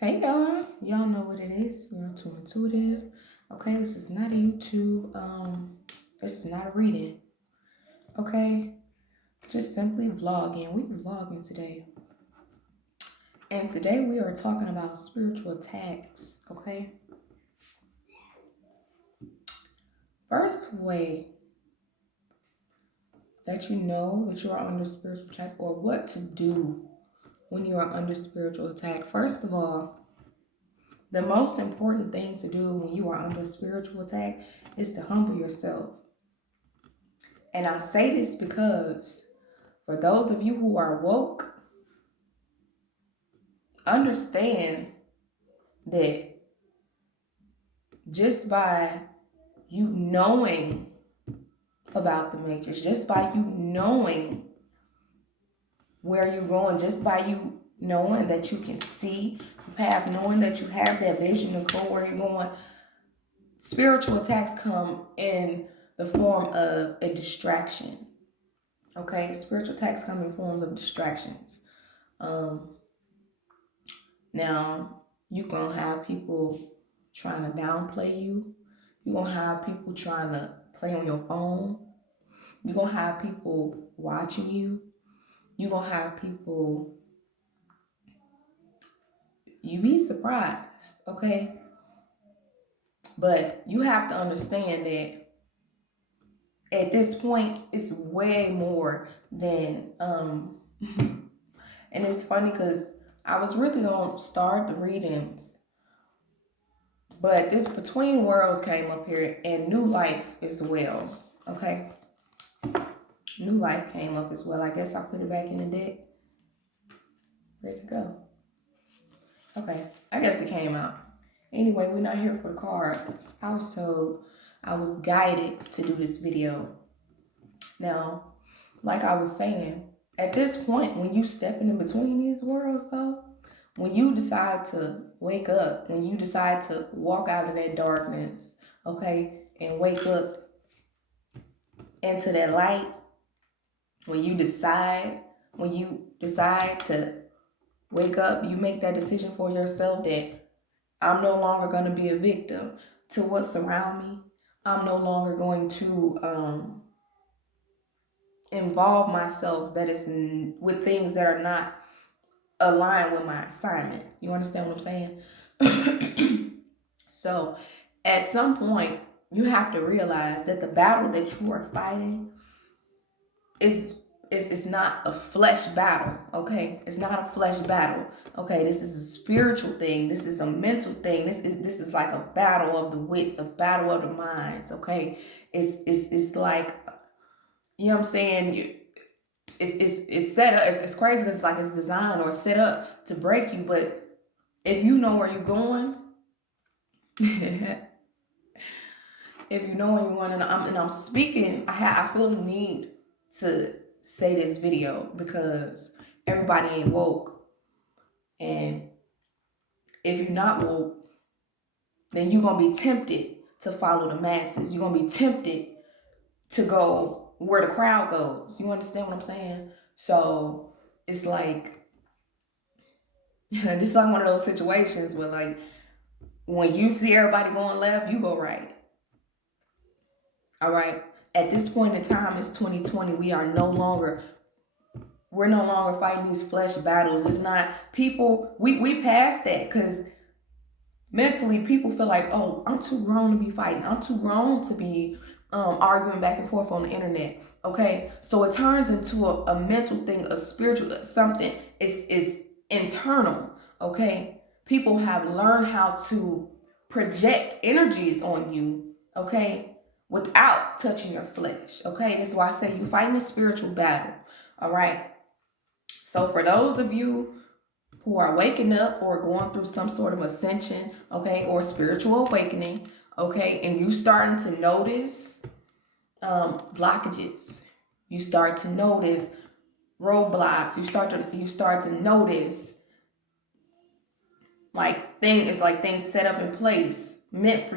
Hey y'all know what it is. You're too intuitive. Okay, this is not a YouTube. This is not a reading. Okay, just simply vlogging. We vlogging today, and today we are talking about spiritual attacks. Okay, first way that you know that you are under spiritual attack, or what to do when you are under spiritual attack. First of all, the most important thing to do when you are under spiritual attack is to humble yourself. And I say this because for those of you who are woke, understand that just by you knowing about the matrix, just by you knowing where you're going, just by you knowing that you can see the path, knowing that you have that vision to go where you're going, spiritual attacks come in the form of a distraction. Okay, spiritual attacks come in forms of distractions. Um, Now, you're going to have people trying to downplay you. You're going to have people trying to play on your phone. You're going to have people watching you. You're going to have people, you be surprised, okay? But you have to understand that at this point, it's way more than, and it's funny because I was really going to start the readings, but this Between Worlds came up here and New Life as well. Okay. New Life came up as well. I guess I put it back in the deck. Where'd it go? Okay. I guess it came out. Anyway, we're not here for the cards. I was told, I was guided to do this video. Now, like I was saying, at this point, when you step in between these worlds though, when you decide to wake up, when you decide to walk out of that darkness, okay, and wake up into that light, when you decide to wake up, you make that decision for yourself that I'm no longer going to be a victim to what's around me. I'm no longer going to involve myself with things that are not aligned with my assignment. You understand what I'm saying? So at some point, you have to realize that the battle that you are fighting is not a flesh battle, okay? It's not a flesh battle, okay? This is a spiritual thing. This is a mental thing. This is like a battle of the wits, a battle of the minds, okay? It's like, you know what I'm saying? It's set up. It's crazy because it's like it's designed or set up to break you. But if you know where you're going, if you know where you're going, and I'm speaking, I feel the need to say this video because everybody ain't woke, and if you're not woke, then you're gonna be tempted to follow the masses. You're gonna be tempted to go where the crowd goes. You understand what I'm saying? So it's like this is like one of those situations where, like, when you see everybody going left, you go right. All right. At this point in time, it's 2020. We're no longer fighting these flesh battles. It's not people. We passed that because mentally people feel like, oh, I'm too grown to be fighting. I'm too grown to be arguing back and forth on the internet. Okay, so it turns into a mental thing, a spiritual something. It's internal. Okay, people have learned how to project energies on you. Okay, without touching your flesh. Okay, that's why I say you fighting a spiritual battle. All right. So for those of you who are waking up or going through some sort of ascension, okay, or spiritual awakening, okay, and you starting to notice blockages, you start to notice roadblocks, you start to notice like things set up in place meant for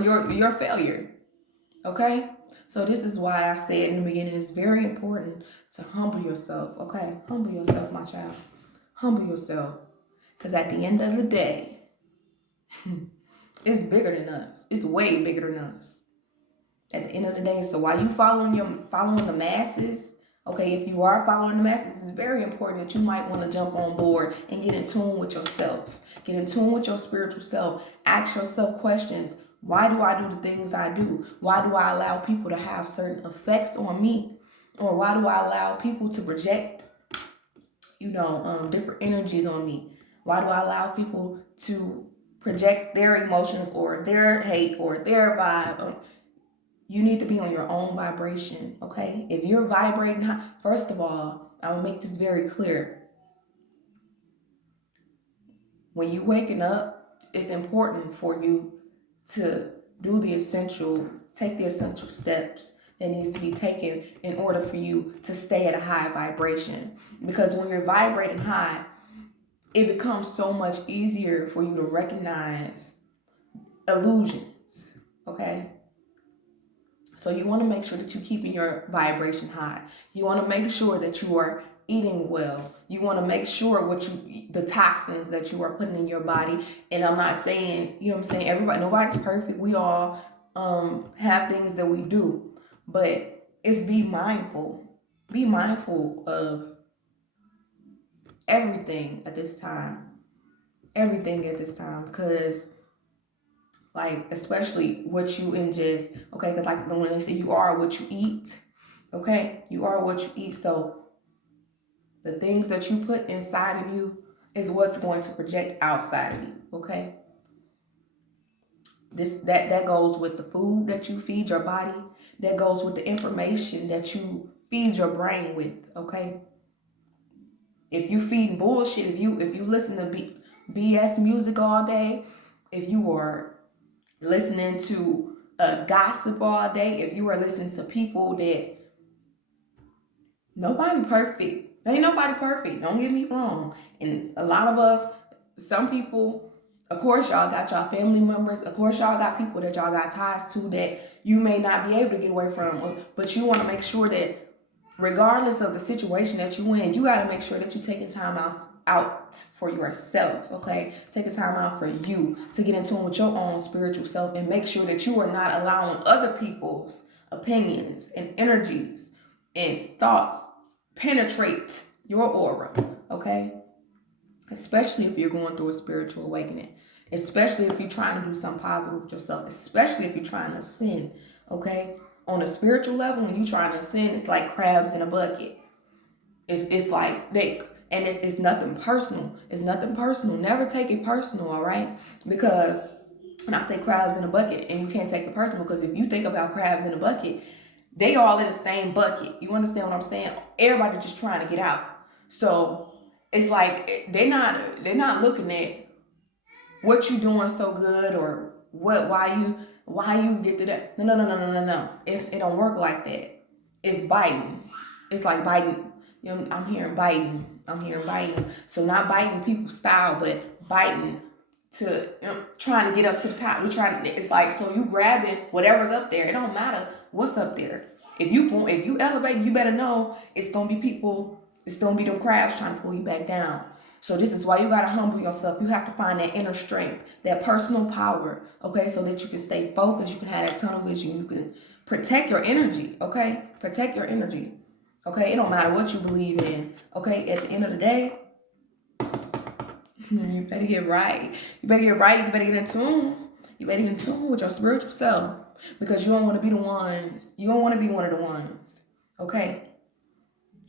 your failure. Okay? So this is why I said in the beginning, it's very important to humble yourself. Okay? Humble yourself, my child. Humble yourself. Because at the end of the day, it's bigger than us. It's way bigger than us. At the end of the day, so while you following the masses, okay, if you are following the masses, it's very important that you might want to jump on board and get in tune with yourself. Get in tune with your spiritual self. Ask yourself questions. Why do I do the things I do? Why do I allow people to have certain effects on me? Or why do I allow people to project, different energies on me? Why do I allow people to project their emotions or their hate or their vibe? You need to be on your own vibration, okay? If you're vibrating high, first of all, I will make this very clear. When you're waking up, it's important for you to take the essential steps that needs to be taken in order for you to stay at a high vibration. Because when you're vibrating high, it becomes so much easier for you to recognize illusions, okay? So you want to make sure that you're keeping your vibration high. You want to make sure that you are eating well. You want to make sure the toxins that you are putting in your body. And I'm not saying, nobody's perfect. We all have things that we do. But it's be mindful. Be mindful of everything at this time. Everything at this time. Because especially what you ingest, okay? Because when they say you are what you eat, okay? You are what you eat. So the things that you put inside of you is what's going to project outside of you, okay? That goes with the food that you feed your body. That goes with the information that you feed your brain with, okay? If you feed bullshit, if you listen to BS music all day, if you are listening to gossip all day, if you are listening to people that nobody perfect. Ain't nobody perfect. Don't get me wrong. And a lot of us, some people, of course, y'all got y'all family members. Of course, y'all got people that y'all got ties to that you may not be able to get away from. But you want to make sure that regardless of the situation that you in, you got to make sure that you're taking time out for yourself, okay? Taking time out for you to get in tune with your own spiritual self and make sure that you are not allowing other people's opinions and energies and thoughts penetrate your aura, okay? Especially if you're going through a spiritual awakening. Especially if you're trying to do something positive with yourself. Especially if you're trying to ascend, okay? On a spiritual level, when you're trying to ascend, it's like crabs in a bucket. It's like it's nothing personal. It's nothing personal. Never take it personal, all right? Because when I say crabs in a bucket, and you can't take it personal, because if you think about crabs in a bucket, they all in the same bucket. You understand what I'm saying? Everybody just trying to get out. So it's like they're not looking at what you doing so good or why you get to that. No. It don't work like that. It's biting. It's like biting. I'm hearing biting. So not biting people's style, but biting to trying to get up to the top. It's like, so you grabbing whatever's up there. It don't matter what's up there. If you elevate, you better know it's gonna be people. It's gonna be them crabs trying to pull you back down. So this is why you gotta humble yourself. You have to find that inner strength, that personal power, okay, so that you can stay focused. You can have that tunnel vision. You can protect your energy, okay? Protect your energy, okay? It don't matter what you believe in, okay? At the end of the day, you better get right. You better get right. You better get in tune. You better get in tune with your spiritual self, because you don't want to be the ones. You don't want to be one of the ones, okay?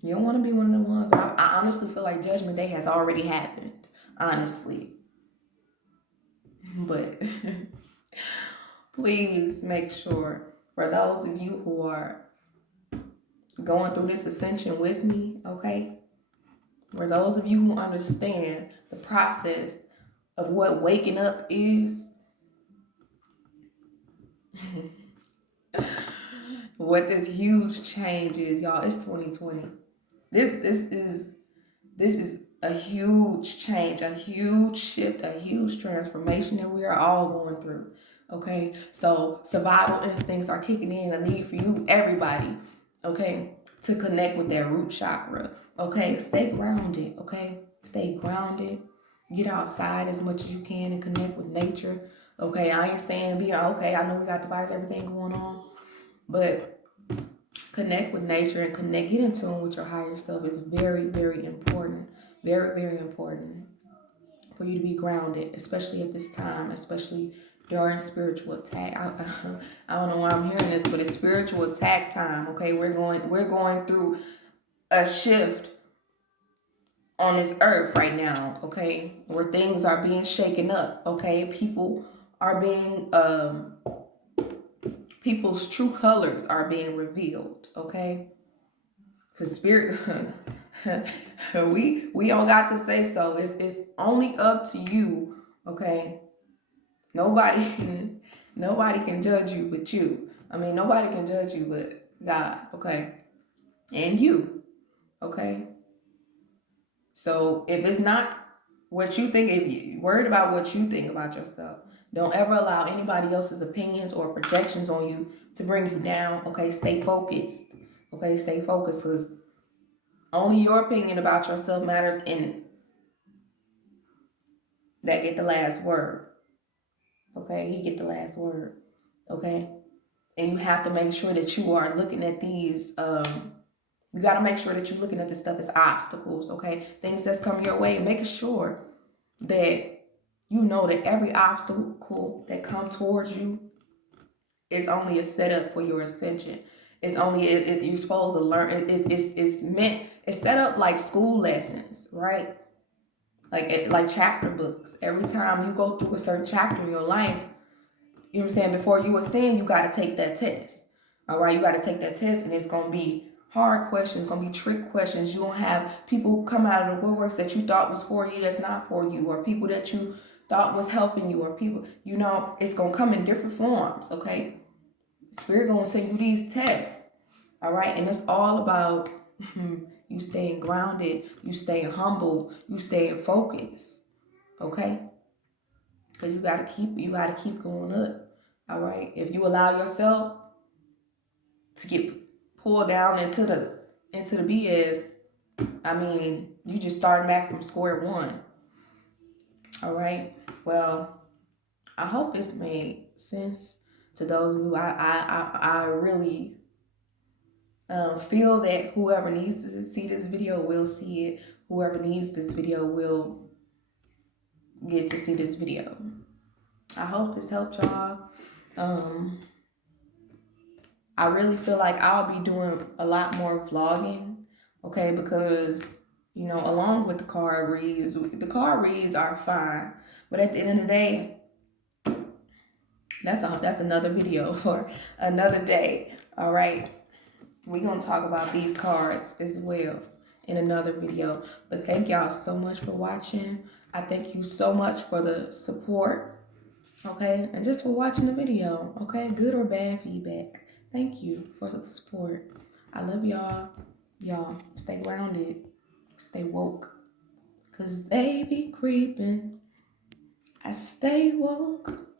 You don't want to be one of the ones. I honestly feel like Judgment Day has already happened, honestly. But please make sure, for those of you who are going through this ascension with me, okay? For those of you who understand the process of what waking up is, what this huge change is, y'all. It's 2020. This is a huge change, a huge shift, a huge transformation that we are all going through. Okay, so survival instincts are kicking in. A need for you, everybody, okay, to connect with that root chakra. Okay, stay grounded. Okay, stay grounded. Get outside as much as you can and connect with nature. Okay, I ain't saying be okay. I know we got the virus, everything going on, but connect with nature and get in tune with your higher self is very, very important. Very, very important for you to be grounded, especially at this time, especially during spiritual attack. I don't know why I'm hearing this, but it's spiritual attack time. Okay, we're going through a shift on this earth right now. Okay, where things are being shaken up. Okay, people are being people's true colors are being revealed. Okay, the spirit. we don't got to say so. It's only up to you. Okay, nobody nobody can judge you but you. I mean, nobody can judge you but God. Okay, and you. Okay, so if it's not what you think, if you're worried about what you think about yourself, don't ever allow anybody else's opinions or projections on you to bring you down. Okay, stay focused. Okay, stay focused, because only your opinion about yourself matters, and that get the last word. Okay, you get the last word. Okay, and you have to make sure that you are looking at these. You got to make sure that you're looking at this stuff as obstacles. Okay, things that's coming your way, and making sure that you know that every obstacle that comes towards you is only a setup for your ascension. It's only you're supposed to learn. It's meant. It's set up like school lessons, right? Like chapter books. Every time you go through a certain chapter in your life, you know what I'm saying, before you ascend, you got to take that test. All right, you got to take that test, and it's gonna be hard questions, gonna be trick questions. You gonna have people come out of the woodworks that you thought was for you, that's not for you, or people that you thought was helping you, or people, it's gonna come in different forms. Okay, Spirit gonna send you these tests. All right, and it's all about you staying grounded, you staying humble, you staying focused. Okay, because you gotta keep going up. All right, if you allow yourself to get pulled down into the BS, I mean, you just starting back from square one. All right, well, I hope this made sense to those of you. I really feel that whoever needs to see this video will see it. Whoever needs this video will get to see this video. I hope this helped y'all. I really feel like I'll be doing a lot more vlogging, okay, because, along with the card reads are fine, but at the end of the day, that's another video for another day. All right, we're gonna talk about these cards as well in another video, but thank y'all so much for watching. I thank you so much for the support, okay, and just for watching the video, okay, good or bad feedback. Thank you for the support. I love y'all. Y'all stay grounded, stay woke, cause they be creeping. I stay woke.